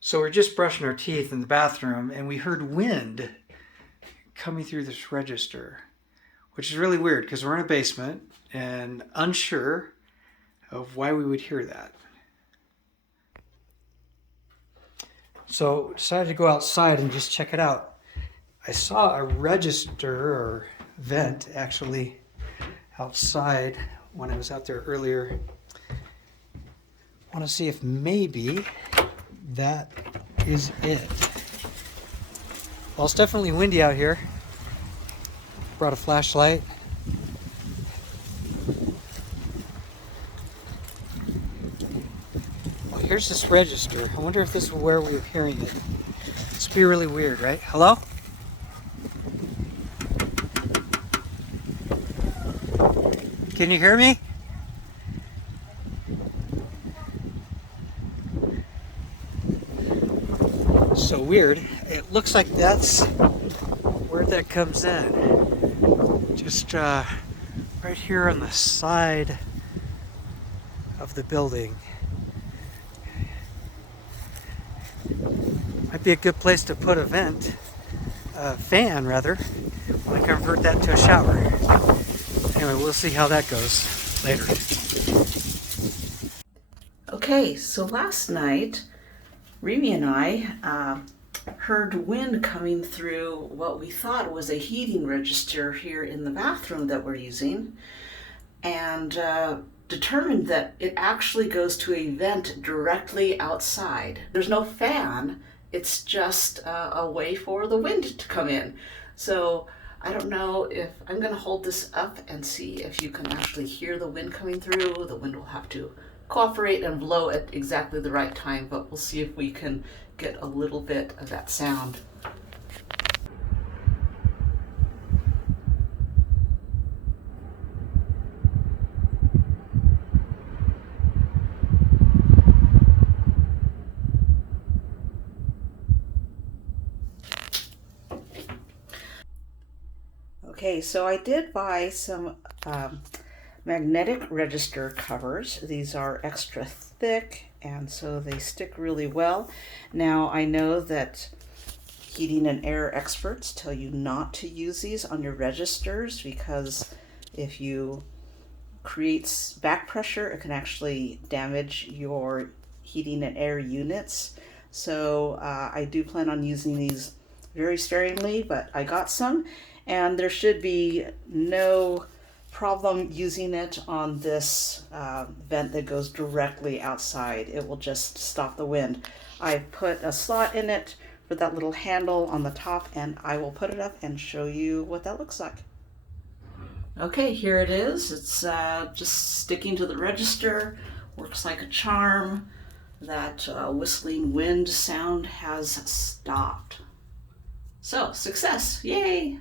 So we're just brushing our teeth in the bathroom and we heard wind coming through this register, which is really weird because we're in a basement and unsure of why we would hear that. So decided to go outside and just check it out. I saw a register or vent actually outside when I was out there earlier. I want to see if maybe that is it. Well, it's definitely windy out here. Brought a flashlight. Well, here's this register. I wonder if this is where we were hearing it. This would be really weird, right? Hello? Can you hear me? So weird. It looks like that's where that comes in. Just right here on the side of the building. Might be a good place to put a fan rather, when I convert that to a shower. Anyway, we'll see how that goes later. Okay, so last night, Remy and I heard wind coming through what we thought was a heating register here in the bathroom that we're using, and determined that it actually goes to a vent directly outside. There's no fan, it's just a way for the wind to come in. So I don't know if I'm going to hold this up and see if you can actually hear the wind coming through. The wind will have to cooperate and blow at exactly the right time, but we'll see if we can get a little bit of that sound. Okay, so I did buy some magnetic register covers. These are extra thick and so they stick really well. Now I know that heating and air experts tell you not to use these on your registers because if you create back pressure, it can actually damage your heating and air units. So I do plan on using these very sparingly, but I got some and there should be no problem using it on this vent that goes directly outside. It will just stop the wind. I put a slot in it for that little handle on the top, and I will put it up and show you what that looks like. Okay, here it is. It's just sticking to the register. Works like a charm. That whistling wind sound has stopped. So, success! Yay!